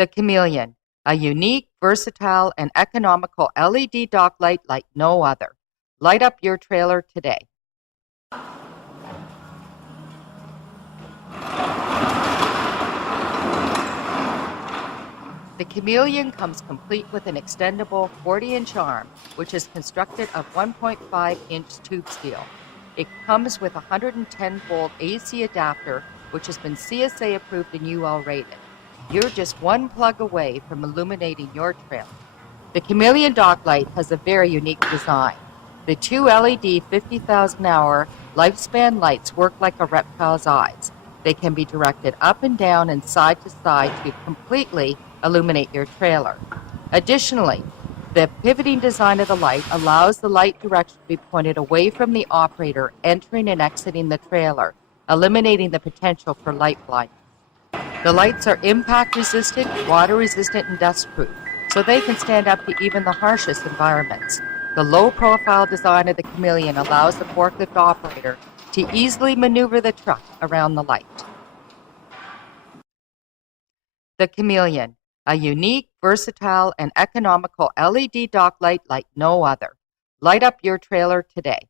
The Chameleon, a unique, versatile, and economical LED dock light like no other. Light up your trailer today. The Chameleon comes complete with an extendable 40-inch arm, which is constructed of 1.5-inch tube steel. It comes with a 110-volt AC adapter, which has been CSA approved and UL rated. You're just one plug away from illuminating your trailer. The Chameleon dock light has a very unique design. The two LED 50,000-hour lifespan lights work like a reptile's eyes. They can be directed up and down and side to side to completely illuminate your trailer. Additionally, the pivoting design of the light allows the light direction to be pointed away from the operator entering and exiting the trailer, eliminating the potential for light blindness. The lights are impact resistant, water resistant, and dust proof, so they can stand up to even the harshest environments. The low-profile design of the Chameleon allows the forklift operator to easily maneuver the truck around the light. The Chameleon, a unique, versatile, and economical LED dock light like no other. Light up your trailer today.